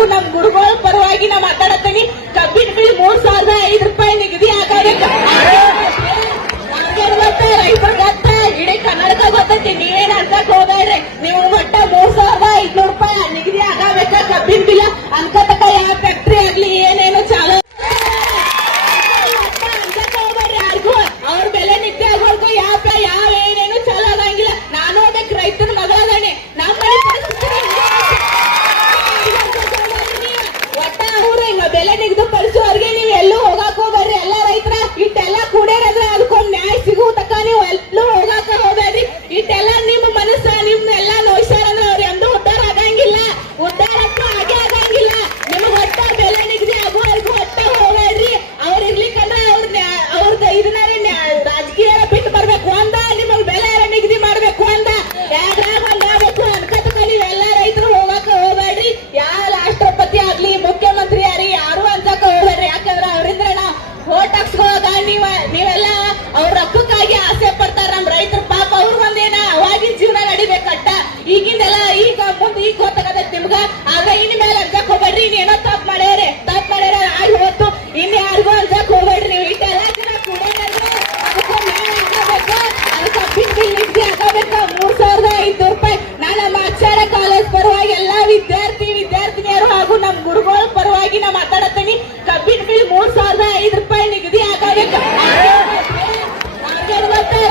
ಹಾಗೂ ನಮ್ ಗುರುಗಳ ಪರವಾಗಿ ನಾ ಮಾತಾಡತ್ತೀನಿ. ಕಬ್ಬಿನ ಬಿಲ್ 3,005 ರೂಪಾಯಿ ನಿಗದಿ ಆಗಬೇಕು. ರೈತರ ಗೊತ್ತ, ಇಡೀ ಕರ್ನಾಟಕ ಗೊತ್ತೈತಿ. ನೀವೇನ್ ಅನ್ಸಕ್ ಹೋಗ್ಬೇಡ್ರಿ. ನೀವು ಒಟ್ಟ 3,500 ರೂಪಾಯಿ ನಿಗದಿ ಆಗಬೇಕ ಕಬ್ಬಿನ ಬಿಲ್. ಅನ್ಕತಕ್ಕ ಯಾವ ಫ್ಯಾಕ್ಟ್ರಿ ಆಗ್ಲಿ ಏನೇನು ಚಾಲು ಅನ್ಸಕ್ ಹೋಗ್ಬೇಡ್ರಿ. ಯಾರಿಗೂ ಅವ್ರ ಬೆಲೆ ನಿತ್ಯ ಆಗೋರ್ಗು ಯಾವ ಏನೇನು ಚಾಲು ಆಗಂಗಿಲ್ಲ. ನಾನು ಹೋಗ್ಬೇಕು, ರೈತನ ಮಗಳದಾನೆ. ನಮ್ಮ ಮನೆ ಒಟ್ಟ ಅವ್ರು ಹಿಂಗ ಬೆಲೆ ನಿಗದಿ ಪಡಿಸೋರ್ಗೆ ನೀವು ಎಲ್ಲೂ ಹೋಗಾಕ ಹೋಗ್ಬೇಡ್ರಿ. ಎಲ್ಲ ರೈತರ ಇಟ್ಟೆಲ್ಲ ಕೂಡೇರದ್ರೆ ಅದಕ್ಕೊಂದ್ ನ್ಯಾಯ ಸಿಗೋ ತಕ್ಕ ನೀವು ಎಲ್ಲೂ ಹೋಗಾಕ ಹೋಗ್ಬೇಡ್ರಿ. ಇಟ್ಟೆಲ್ಲ ನಿಮ್ಮ ಮನಸ್ಸ ನಿಮ್ನೆಲ್ಲ ನೋಯ್ಸಾರ ಅಂದ್ರೆ ಅವ್ರ ಎಂದೂ ಉದ್ದಾರ ಆಗಂಗಿಲ್ಲ. ಉದ್ದಾರಕ್ಕೂ ಆಗೇ ಆಗಂಗಿಲ್ಲ. ನಿಮ್ಗೆ ಒಟ್ಟ ಬೆಲೆ ನಿಗದಿ ಆಗೋವರೆಗೂ ಒಟ್ಟ ಹೋಗ್ಬೇಡ್ರಿ. ಅವ್ರ ಇರ್ಲಿಕ್ಕಂದ್ರೆ ಅವ್ರದ್ದು ಇದನ್ನ ರಾಜಕೀಯ ಬಿಟ್ಟು ಬರ್ಬೇಕು ಅಂದ, ನಿಮಗ್ ಬೆಲೆ ನಿಗದಿ ಮಾಡ್ಬೇಕು ಅಂದ, ಯಾವ್ದ್ರಾಗ ಒಂದಾಗಬೇಕು ಅನ್ಕತಕ್ಕ ನೀವೆಲ್ಲ ರೈತರು ಹೋಗಾಕ ಹೋಗ್ಬೇಡ್ರಿ. ಯಾವ ರಾಷ್ಟ್ರಪತಿ ಆಗ್ಲಿ ಮುಖ್ಯಮಂತ್ರಿ ಯಾರಿ ಯಾರು ಅನ್ಸಕ ಹೋಗ್ಬೇಡ್ರಿ. ಯಾಕಂದ್ರೆ ಅವ್ರಿಂದ ನಾವು ವೋಟ್ ಹಾಕ್ಸ್ಕೊಳಗ ನೀವೆಲ್ಲ ಅವ್ರ ರೊಕ್ಕಕ್ಕಾಗಿ ಆಸೆ ಪಡ್ತಾರ. ನಮ್ ರೈತರ ಪಾಪ ಅವ್ರಿಗೊಂದೇನ ಅವಾಗಿನ ಜೀವನ ನಡಿಬೇಕಟ್ಟ. ಈಗಿಂದೆಲ್ಲ ಈಗ ಮುಂದೆ ಈಗ ಗೊತ್ತಾಗತೈತಿ ನಿಮ್ಗ. ಆದ್ರೆ ಇನ್ ಮೇಲೆ ಅನ್ಸಕ್ ಹೋಗ್ಬೇಡ್ರಿ. ಇನ್ನೇನೋ ತಪ್ಪು ಮಾಡ್ಯಾರ ಆಗಿ ಹೋಗ್ತು. ಇನ್ ಯಾರಿಗೂ ಅನ್ಸಕ್ ಹೋಗ್ಬೇಡ್ರಿ. ನೀವು ಇಟ್ಟೆಲ್ಲ ಜನ ಕೂಡ ಅದಕ್ಕೆ ನ್ಯಾಯ ಆಗಬೇಕು. ಅದಕ್ಕೆ ಕಬ್ಬಿನ ಬಿಲ್ ನಿಗದಿ ಆಗಬೇಕು 3,500 ರೂಪಾಯಿ. ನಾನು ನಮ್ಮ ಅಕ್ಷರ ಕಾಲೇಜ್ ಪರವಾಗಿ ಎಲ್ಲಾ ವಿದ್ಯಾರ್ಥಿನಿಯರು ಹಾಗೂ ನಮ್ ಗುರುಗಳ ಪರವಾಗಿ ನಾ ಮಾತಾಡತ್ತೀನಿ. ಕಬ್ಬಿನ ಬಿಲ್ 3,500 ರೂಪಾಯಿ ನಿಗದಿ ಆಗಬೇಕು.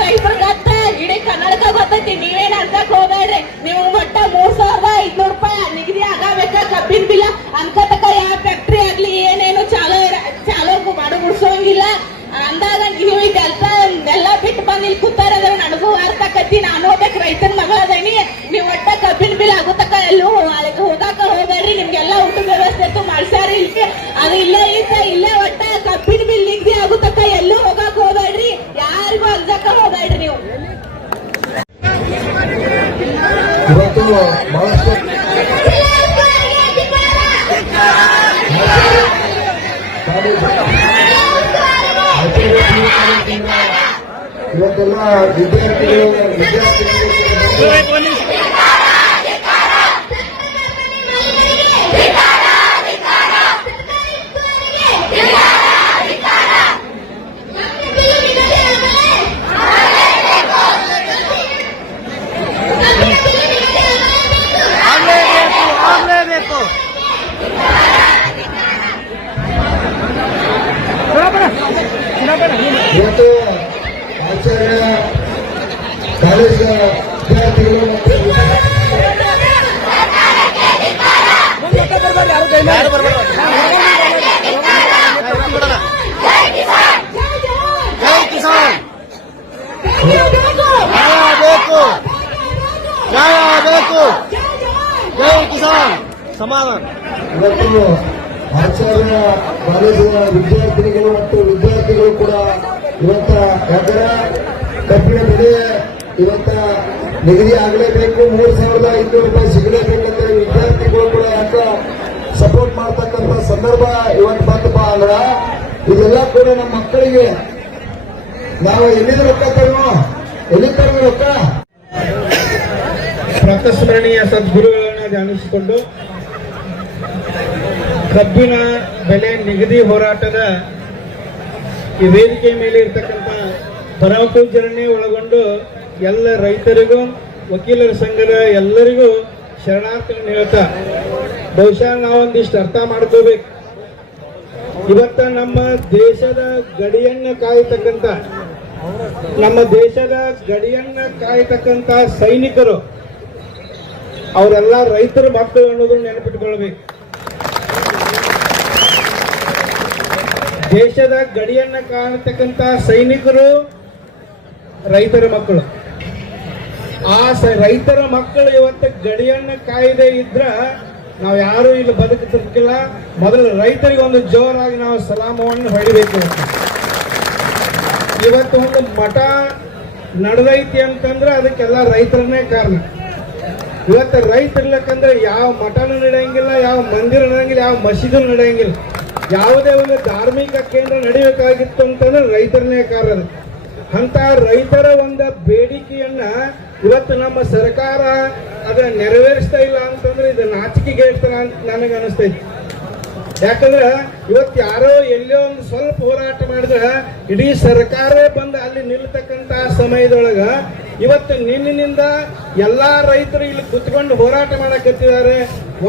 ರೈತರ ಗೊತ್ತ, ಇಡೀ ಕರ್ನಾಟಕ ಗೊತ್ತೈತಿ. ನೀವೇನ್ ಅನ್ಸಕ್ ಹೋಗ್ಬೇಡ್ರಿ. ನೀವು ಒಟ್ಟ 3,500 ರೂಪಾಯಿ ನಿಗದಿ ಆಗಬೇಕ ಕಬ್ಬಿನ ಬಿಲ್. ಅನ್ಕತಕ್ಕ ಯಾವ ಫ್ಯಾಕ್ಟ್ರಿ ಆಗ್ಲಿ ಏನೇನು ಚಾಲು ಮಾಡು ಮುಡ್ಸೋಂಗಿಲ್ಲ ಅಂದಾಗ ನೀವು ಇದೆಲ್ಲ ಬಿಟ್ಟು ಬಂದ್ ಇಲ್ಲಿ ಕೂತಾರ. ನನಗೂ ಅರ್ಥ ಆಕತಿ. ನಾನು ಹೋಗ್ಬೇಕು, ರೈತನ ಮಗಳದೀನಿ. ನೀವು ಒಟ್ಟ ಕಬ್ಬಿನ ಬಿಲ್ ಆಗುತ್ತಕ್ಕ ಎಲ್ಲೂ ಹೋಗಾಕ ಹೋಗ್ಬೇಡ್ರಿ. ನಿಮ್ಗೆಲ್ಲ ಊಟ ವ್ಯವಸ್ಥೆ ಮಾಡ್ಸ್ಯಾರ. ಇಲ್ಲಿ ಅದು ಇಲ್ಲೇ ಒಟ್ಟ ಕಬ್ಬಿನ ಬಿಲ್ ನಿಗದಿ ಆಗುತ್ತಕ್ಕ ಎಲ್ಲೂ ಹೋಗಾಕ ಹೋಗ್ಬೇಡ್ರಿ. ಯಾರಿಗೂ ಅನ್ಸಕ ಹೋಗ್ಬೇಡ್ರಿ. ನೀವು ಇವತ್ತು ಬಹಳಷ್ಟು ಇವತ್ತೆಲ್ಲ ವಿದ್ಯಾರ್ಥಿಗಳು ಇವತ್ತು ಆಚಾರ್ಯ ಕಾಲೇಜ್ ವಿದ್ಯಾರ್ಥಿಗಳು ಮತ್ತು ಸಮಾಧಾನ ಇವತ್ತು ಆಚಾರ್ಯ ಕಾಲೇಜಿನ ವಿದ್ಯಾರ್ಥಿನಿಗಳು ಮತ್ತು ವಿದ್ಯಾರ್ಥಿಗಳು ಕೂಡ ಇವತ್ತ ಯಾಕಂದ್ರೆ ಕಬ್ಬಿನ ಬೆಲೆ ಇವತ್ತ ನಿಗದಿ ಆಗಲೇಬೇಕು. 3,500 ರೂಪಾಯಿ ಸಿಗಲೇಬೇಕಂತ ವಿದ್ಯಾರ್ಥಿಗಳು ಕೂಡ ಯಾಕ ಸಪೋರ್ಟ್ ಮಾಡ್ತಕ್ಕಂಥ ಸಂದರ್ಭ ಇವತ್ತು ಬಂತಪ್ಪ ಅಂದ್ರ ಇದೆಲ್ಲ ಕೂಡ ನಮ್ಮ ಮಕ್ಕಳಿಗೆ ನಾವು ಎಲ್ಲಿಂದ ರೊಕ್ಕ ಎಲ್ಲಿ ತರುವ ರೊಕ್ಕ ಪ್ರಾತಸ್ಮರಣೀಯ ಸದ್ಗುರುಗಳನ್ನ ಧ್ಯಾನಿಸಿಕೊಂಡು ಕಬ್ಬಿನ ಬೆಲೆ ನಿಗದಿ ಹೋರಾಟದ ಈ ವೇದಿಕೆ ಮೇಲೆ ಇರ್ತಕ್ಕಂಥ ಪರಮಪೂಜ್ಯರನ್ನೇ ಒಳಗೊಂಡು ಎಲ್ಲ ರೈತರಿಗೂ ವಕೀಲರ ಸಂಘದ ಎಲ್ಲರಿಗೂ ಶರಣಾರ್ಥಿಗಳನ್ನು ಹೇಳ್ತಾ ಬಹುಶಃ ನಾವೊಂದಿಷ್ಟು ಅರ್ಥ ಮಾಡ್ಕೋಬೇಕು. ಇವತ್ತ ನಮ್ಮ ದೇಶದ ಗಡಿಯನ್ನ ಕಾಯ್ತಕ್ಕಂಥ ಸೈನಿಕರು ಅವರೆಲ್ಲ ರೈತರ ಮಕ್ಕಳು ಅನ್ನೋದನ್ನ ನೆನಪಿಟ್ಕೊಳ್ಬೇಕು. ದೇಶದ ಗಡಿಯನ್ನ ಕಾಣತಕ್ಕಂತ ಸೈನಿಕರು ರೈತರ ಮಕ್ಕಳು. ಆ ರೈತರ ಮಕ್ಕಳು ಇವತ್ತು ಗಡಿಯನ್ನ ಕಾಯ್ದೆ ಇದ್ರ ನಾವು ಯಾರು ಇಲ್ಲಿ ಬದುಕುತ್ತಿರ್ಕಿಲ್ಲ. ಮೊದಲು ರೈತರಿಗೆ ಒಂದು ಜೋರಾಗಿ ನಾವು ಸಲಾಮವನ್ನು ಹೊಡಿಬೇಕು. ಇವತ್ತು ಒಂದು ಮಠ ನಡೆದೈತಿ ಅಂತಂದ್ರೆ ಅದಕ್ಕೆಲ್ಲ ರೈತರನ್ನೇ ಕಾರಣ. ಇವತ್ತು ರೈತರಿರ್ಲಕ್ಕಂದ್ರೆ ಯಾವ ಮಠನೂ ನಡೆಯಂಗಿಲ್ಲ, ಯಾವ ಮಂದಿರ ನಡೆಯಂಗಿಲ್ಲ, ಯಾವ ಮಸೀದಿ ನಡೆಯಂಗಿಲ್ಲ. ಯಾವುದೇ ಒಂದು ಧಾರ್ಮಿಕ ಕೇಂದ್ರ ನಡೆಯಬೇಕಾಗಿತ್ತು ಅಂತಂದ್ರೆ ರೈತರನ್ನೇ ಕಾರಣ. ಅಂತ ರೈತರ ಒಂದು ಬೇಡಿಕೆಯನ್ನ ಇವತ್ತು ನಮ್ಮ ಸರ್ಕಾರ ಅದನ್ನ ನೆರವೇರಿಸ್ತಾ ಇಲ್ಲ ಅಂತಂದ್ರೆ ಇದು ನಾಚಿಕೆಗೆ ಇರ್ತಾನ ಅಂತ ನನಗೆ ಅನಿಸ್ತೈತಿ. ಯಾಕಂದ್ರೆ ಇವತ್ತು ಯಾರೋ ಎಲ್ಲೋ ಒಂದು ಸ್ವಲ್ಪ ಹೋರಾಟ ಮಾಡಿದ್ರೆ ಇಡೀ ಸರ್ಕಾರವೇ ಬಂದು ಅಲ್ಲಿ ನಿಲ್ತಕ್ಕಂತ ಸಮಯದೊಳಗ ಇವತ್ತು ನಿನ್ನಿನಿಂದ ಎಲ್ಲಾ ರೈತರು ಇಲ್ಲಿ ಕುತ್ಕೊಂಡು ಹೋರಾಟ ಮಾಡಕತ್ತಿದ್ದಾರೆ,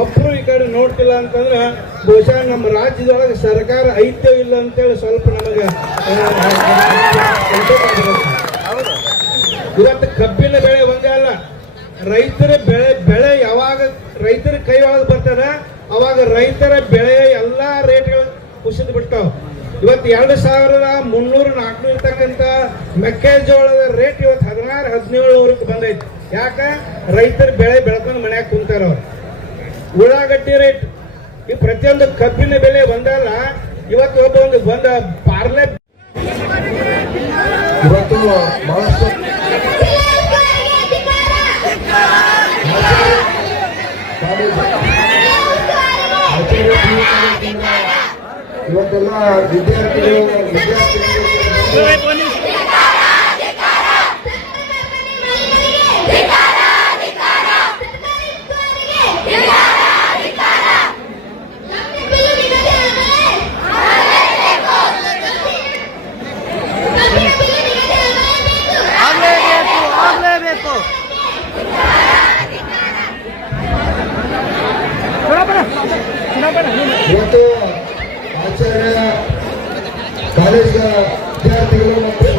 ಒಬ್ರು ಈ ಕಡೆ ನೋಡ್ತಿಲ್ಲ ಅಂತಂದ್ರೆ ಬಹುಶಃ ನಮ್ಮ ರಾಜ್ಯದೊಳಗೆ ಸರ್ಕಾರ ಐತ್ಯೋ ಇಲ್ಲ ಅಂತೇಳಿ ಸ್ವಲ್ಪ ನಮಗೆ ಇವತ್ತು ಕಬ್ಬಿನ ಬೆಳೆ ಒಂದೇ ಅಲ್ಲ, ರೈತರ ಬೆಳೆ ಯಾವಾಗ ರೈತರ ಕೈ ಒಳಗೆ ಬರ್ತದ ಅವಾಗ ರೈತರ ಬೆಳೆಯ ಎಲ್ಲಾ ರೇಟ್ಗಳು ಕುಸಿದು ಬಿಡ್ತಾವ. ಇವತ್ತು 2300-400 ಇರ್ತಕ್ಕಂಥ ಮೆಕ್ಕೆಜೋಳದ ರೇಟ್ ಇವತ್ತು 16-17 ಬಂದೈತಿ. ಯಾಕ? ರೈತರ ಬೆಳೆ ಬೆಳ್ಕೊಂಡು ಮನ್ಯಾಗ ಕುಂತಾರ ಅವ್ರು. ಉಳ್ಳಾಗಡ್ಡಿ ರೇಟ್ ಈ ಪ್ರತಿಯೊಂದು ಕಬ್ಬಿನ ಬೆಲೆ ಒಂದಲ್ಲ, ಇವತ್ತು ಒಂದು ಪಾರ್ಲೆ ಇವತ್ತು ಬಹಳಷ್ಟು ಇವತ್ತೆಲ್ಲ ವಿದ್ಯಾರ್ಥಿಗಳು ಇವತ್ತು ಆಚಾರ್ಯ ಕಾಲೇಜ್ ವಿದ್ಯಾರ್ಥಿಗಳು ಮತ್ತು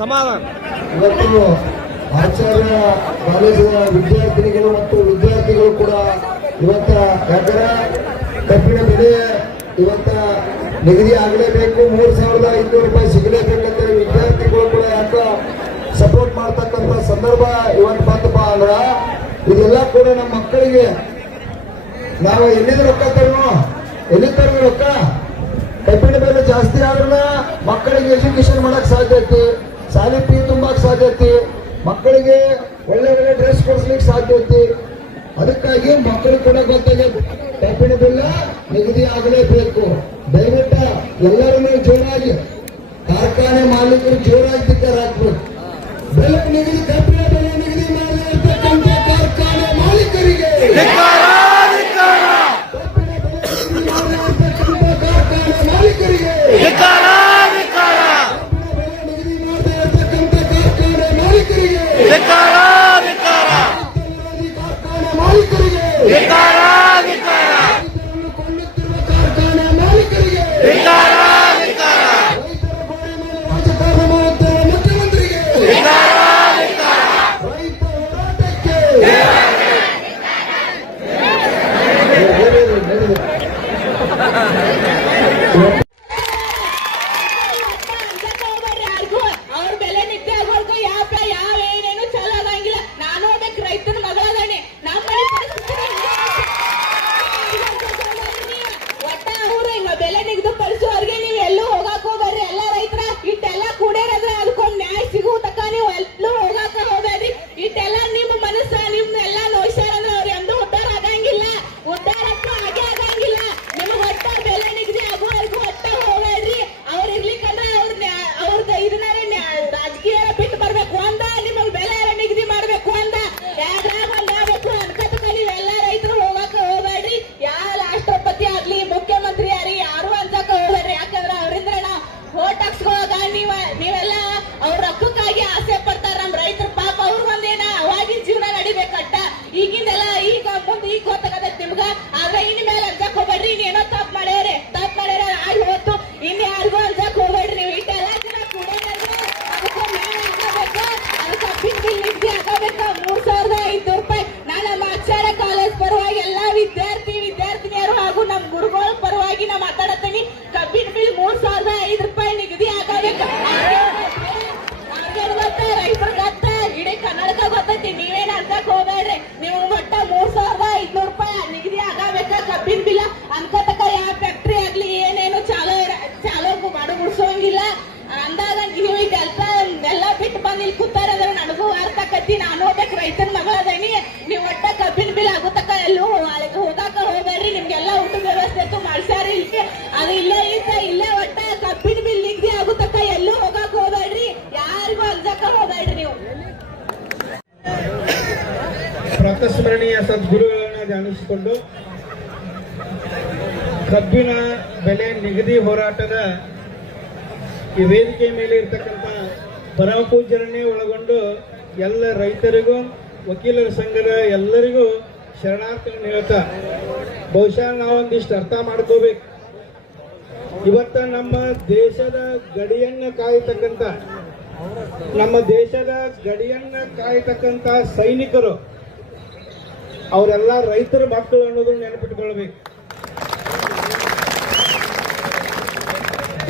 ಸಮಾಧಾನ ಇವತ್ತು ಆಚಾರ್ಯ ಕಾಲೇಜಿನ ವಿದ್ಯಾರ್ಥಿನಿಗಳು ಮತ್ತು ವಿದ್ಯಾರ್ಥಿಗಳು ಕೂಡ ಇವತ್ತ ಯಾಕಂದ್ರೆ ಕಬ್ಬಿನ ಬೆಲೆ ಇವತ್ತ ನಿಗದಿ ಆಗಲೇಬೇಕು, 3,500 ರೂಪಾಯಿ ಸಿಗಲೇಬೇಕಂತ ವಿದ್ಯಾರ್ಥಿಗಳು ಕೂಡ ಯಾಕ ಸಪೋರ್ಟ್ ಮಾಡ್ತಕ್ಕಂಥ ಸಂದರ್ಭ ಇವತ್ತು ಬಂತಪ್ಪ ಅಂದ್ರ ಇದೆಲ್ಲ ಕೂಡ ನಮ್ಮ ಮಕ್ಕಳಿಗೆ ನಾವು ಎಲ್ಲಿಂದ ರೊಕ್ಕ ತರೋಣ, ಎಲ್ಲಿ ತರೋಣ ರೊಕ್ಕ? ಕಬ್ಬಿನ ಬೆಲೆ ಜಾಸ್ತಿ ಆದ್ರೆ ಮಕ್ಕಳಿಗೆ ಎಜುಕೇಶನ್ ಮಾಡಕ್ ಸಾಧ್ಯ ಐತಿ, ಶಾಲೆ ಫೀ ತುಂಬಾಕ್ ಸಾಧ್ಯ ಐತಿ, ಮಕ್ಕಳಿಗೆ ಒಳ್ಳೆ ಒಳ್ಳೆ ಡ್ರೆಸ್ ಕೊಡಿಸ್ಲಿಕ್ಕೆ ಸಾಧ್ಯ ಐತಿ. ಅದಕ್ಕಾಗಿ ಮಕ್ಕಳು ಕೂಡ ಗೊತ್ತಾಗಬೇಕು ಕಬ್ಬಿನ ಬೆಲ್ಲ ನಿಗದಿ ಆಗಲೇಬೇಕು. ದಯವಿಟ್ಟು ಎಲ್ಲರೂ ಜೋರಾಗಿ ಕಾರ್ಖಾನೆ ಮಾಲೀಕರು ಜೋರಾಗಿ ಧಿಕ್ಕಾರ ಹಾಕ್ಬೇಕು. ಬೆಲೆ ನಿಗದಿ ಕಬ್ಬಿನ ಬೆಲೆ ನಿಗದಿ ಮಾಡಿರ್ತಕ್ಕಂಥ ಕಾರ್ಖಾನೆ ಮಾಲೀಕರಿಗೆ, ಕಬ್ಬಿನ ಬೆಲೆ ನಿಗದಿ ಮಾಡಿರ್ತಕ್ಕಂಥ ಕಾರ್ಖಾನೆ ಮಾಲೀಕರಿಗೆ, ಕಬ್ಬಿನ ಬೆಲೆ ನಿಗದಿ ಮಾಡಿರ್ತಕ್ಕಂಥ ಕಾರ್ಖಾನೆ ಮಾಲೀಕರಿಗೆ, ಮಾಲೀಕರಿಗೆ, ರೈತರನ್ನು ಕೊಳ್ಳುತ್ತಿರುವ ಕಾರ್ಖಾನೆ ಮಾಲೀಕರಿಗೆ, ರೈತರ ಗೋಡೆ ಮೇಲೆ ರಾಜಕಾರಣ ಮಾಡುತ್ತಿರುವ ಮುಖ್ಯಮಂತ್ರಿಗೆ, ರೈತ ಹೋರಾಟಕ್ಕೆ ಅವ್ರ ಬೆಲೆ ನಿತ್ಯ ಆಗೋರ್ಗು ಯಾವ ಏನೇನು ಚಲೋ ಆಗಂಗಿಲ್ಲ. ನಾನು ಹೋಗ್ಬೇಕು ರೈತನ ಮಗಳದಾನೆ, ನಮ್ಮ ಮನೆ ಒಟ್ಟ ಅವ್ರು ಹಿಂಗ ಬೆಲೆ ನಿಗದಿ ಪಡಿಸುವವ್ರಿಗೆ ನೀವು ಎಲ್ಲೂ ಹೋಗಾಕ್ ಹೋಗ್ಬೇಡ್ರಿ. ಎಲ್ಲ ರೈತರ ಇಟ್ಟೆಲ್ಲ ಕೂಡೇರದ್ರೆ ಅದಕ್ಕೊಂದು ನ್ಯಾಯ ಸಿಗೋ ತಕ್ಕ ನೀವು ಎಲ್ಲೂ ಹೋಗಾಕ ಹೋಗ್ಬೇಡ್ರಿ. ಇಟ್ಟೆಲ್ಲ ನಿಮ್ಮ ಮನಸ್ಸ ನಿಮ್ನೆಲ್ಲ ನೋಯ್ಸಾರ ಅಂದ್ರೆ ಅವ್ರು ಎಂದೂ ಉದ್ದಾರ ಆಗಂಗಿಲ್ಲ, ಉದ್ದಾರಕ್ಕೂ ಆಗೇ ಆಗಂಗಿಲ್ಲ. ನಿಮ್ಗೆ ಒಟ್ಟ ಬೆಲೆ ನಿಗದಿ ಆಗುವವರೆಗೂ ಒಟ್ಟ ಹೋಗ್ಬೇಡ್ರಿ. ಅವ್ರು ಇರ್ಲಿಕ್ಕಂದ್ರೆ ಅವ್ರದ್ದು ಇದನ್ನ ರಾಜಕೀಯ ಬಿಟ್ಟು ಬರ್ಬೇಕು ಅಂದ, ನಿಮಗೆ ಬೆಲೆ ನಿಗದಿ ಮಾಡ್ಬೇಕು ಅಂದ, ಯಾವ್ದ್ರಾಗ ಇಲ್ಲೇ ಇದ್ದ ಇಲ್ಲೇ ಒಟ್ಟ ಕಬ್ಬಿನ ಬಿಲ್ ನಿಗದಿ ಆಗುತ್ತಕ್ಕ ಎಲ್ಲೂ ಹೋಗಾಕ ಹೋಗ್ಬೇಡ್ರಿ, ಯಾರಿಗೂ ಅಲ್ಸಕ್ಕ ಹೋಗ್ಬೇಡ್ರಿ ನೀವು. ಪ್ರಾತಸ್ಮರಣೀಯ ಸದ್ಗುರುಗಳನ್ನ ಧ್ಯಾನಿಸಿಕೊಂಡು ಕಬ್ಬಿನ ಬೆಲೆ ನಿಗದಿ ಹೋರಾಟದ ಈ ವೇದಿಕೆ ಮೇಲೆ ಇರ್ತಕ್ಕಂಥ ಪರಮ ಪೂಜ್ಯರನ್ನೇ ಒಳಗೊಂಡು ಎಲ್ಲ ರೈತರಿಗೂ ವಕೀಲರ ಸಂಘದ ಎಲ್ಲರಿಗೂ ಶರಣಾರ್ಥಿಗಳನ್ನ ಹೇಳ್ತಾ, ಬಹುಶಃ ನಾವೊಂದಿಷ್ಟು ಅರ್ಥ ಮಾಡ್ಕೋಬೇಕು. ಇವತ್ತ ನಮ್ಮ ದೇಶದ ಗಡಿಯನ್ನ ಕಾಯ್ತಕ್ಕಂಥ ಸೈನಿಕರು ಅವರೆಲ್ಲ ರೈತರ ಮಕ್ಕಳು ಅನ್ನೋದನ್ನ ನೆನಪಿಟ್ಕೊಳ್ಬೇಕು.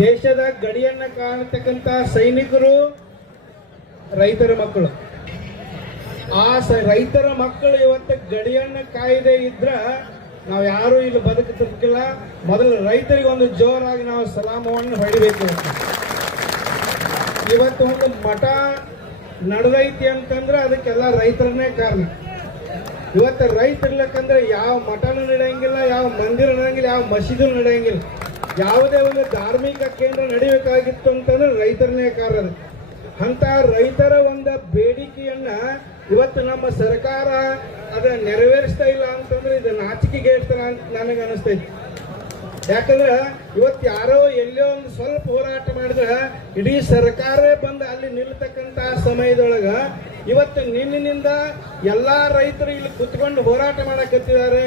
ದೇಶದ ಗಡಿಯನ್ನ ಕಾಣತಕ್ಕಂಥ ಸೈನಿಕರು ರೈತರ ಮಕ್ಕಳು. ಆ ರೈತರ ಮಕ್ಕಳು ಇವತ್ತು ಗಡಿಯನ್ನ ಕಾಯ್ದೆ ಇದ್ರ ನಾವು ಯಾರು ಇಲ್ಲಿ ಬದುಕುತ್ತಿರ್ಕಿಲ್ಲ. ಮೊದಲು ರೈತರಿಗೆ ಒಂದು ಜೋರಾಗಿ ನಾವು ಸಲಾಮವನ್ನು ಹೊಡಿಬೇಕು. ಇವತ್ತು ಒಂದು ಮಠ ನಡೆದೈತಿ ಅಂತಂದ್ರೆ ಅದಕ್ಕೆಲ್ಲ ರೈತರನ್ನೇ ಕಾರಣ. ಇವತ್ತು ರೈತರಿರ್ಲಕ್ಕಂದ್ರೆ ಯಾವ ಮಠನೂ ನಡೆಯಂಗಿಲ್ಲ, ಯಾವ ಮಂದಿರ ನಡೆಯಂಗಿಲ್ಲ, ಯಾವ ಮಸೀದಿ ನಡೆಯಂಗಿಲ್ಲ. ಯಾವುದೇ ಒಂದು ಧಾರ್ಮಿಕ ಕೇಂದ್ರ ನಡೆಯಬೇಕಾಗಿತ್ತು ಅಂತಂದ್ರೆ ರೈತರನ್ನೇ ಕಾರಣ. ಅಂತ ರೈತರ ಒಂದು ಬೇಡಿಕೆಯನ್ನ ಇವತ್ತು ನಮ್ಮ ಸರ್ಕಾರ ಅದನ್ನ ನೆರವೇರಿಸ್ತಾ ಇಲ್ಲ ಅಂತಂದ್ರೆ ಇದು ನಾಚಿಕೆಗೆ ಇರ್ತಾರ ಅಂತ ನನಗೆ ಅನಿಸ್ತೈತಿ. ಯಾಕಂದ್ರೆ ಇವತ್ತು ಯಾರೋ ಎಲ್ಲೋ ಒಂದು ಸ್ವಲ್ಪ ಹೋರಾಟ ಮಾಡಿದ್ರೆ ಇಡೀ ಸರ್ಕಾರವೇ ಬಂದು ಅಲ್ಲಿ ನಿಲ್ತಕ್ಕಂತ ಸಮಯದೊಳಗ ಇವತ್ತು ನಿನ್ನಿನಿಂದ ಎಲ್ಲಾ ರೈತರು ಇಲ್ಲಿ ಕುತ್ಕೊಂಡು ಹೋರಾಟ ಮಾಡಕತ್ತಿದ್ದಾರೆ,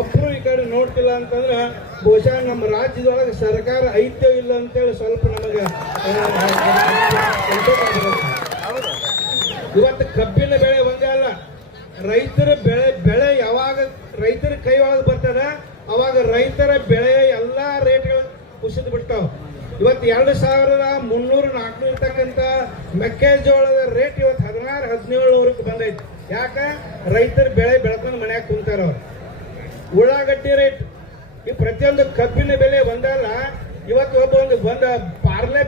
ಒಬ್ರು ಈ ಕಡೆ ನೋಡ್ತಿಲ್ಲ ಅಂತಂದ್ರೆ ಬಹುಶಃ ನಮ್ಮ ರಾಜ್ಯದೊಳಗೆ ಸರ್ಕಾರ ಐತ್ಯೋ ಇಲ್ಲ ಅಂತೇಳಿ ಸ್ವಲ್ಪ ನಮಗೆ ಇವತ್ತು ಕಬ್ಬಿನ ಬೆಳೆ ಒಂದೇ ಅಲ್ಲ, ರೈತರ ಬೆಳೆ ಯಾವಾಗ ರೈತರ ಕೈ ಒಳಗೆ ಬರ್ತದ ಅವಾಗ ರೈತರ ಬೆಳೆ ಎಲ್ಲಾ ರೇಟ್ಗಳು ಕುಸಿದು ಬಿಡ್ತಾವ. ಇವತ್ತು 2300-400 ಇರ್ತಕ್ಕಂಥ ಮೆಕ್ಕೆಜೋಳದ ರೇಟ್ ಇವತ್ತು 16-17 ಬಂದೈತಿ. ಯಾಕ? ರೈತರ ಬೆಳೆ ಬೆಳ್ಕೊಂಡು ಮನ್ಯಾಗ ಕುಂತಾರ ಅವ್ರು. ಉಳ್ಳಾಗಡ್ಡಿ ರೇಟ್ ಈ ಪ್ರತಿಯೊಂದು ಕಬ್ಬಿನ ಬೆಲೆ ಒಂದಲ್ಲ. ಇವತ್ತು ಒಬ್ಬ ಒಂದು ಪಾರ್ಲೆ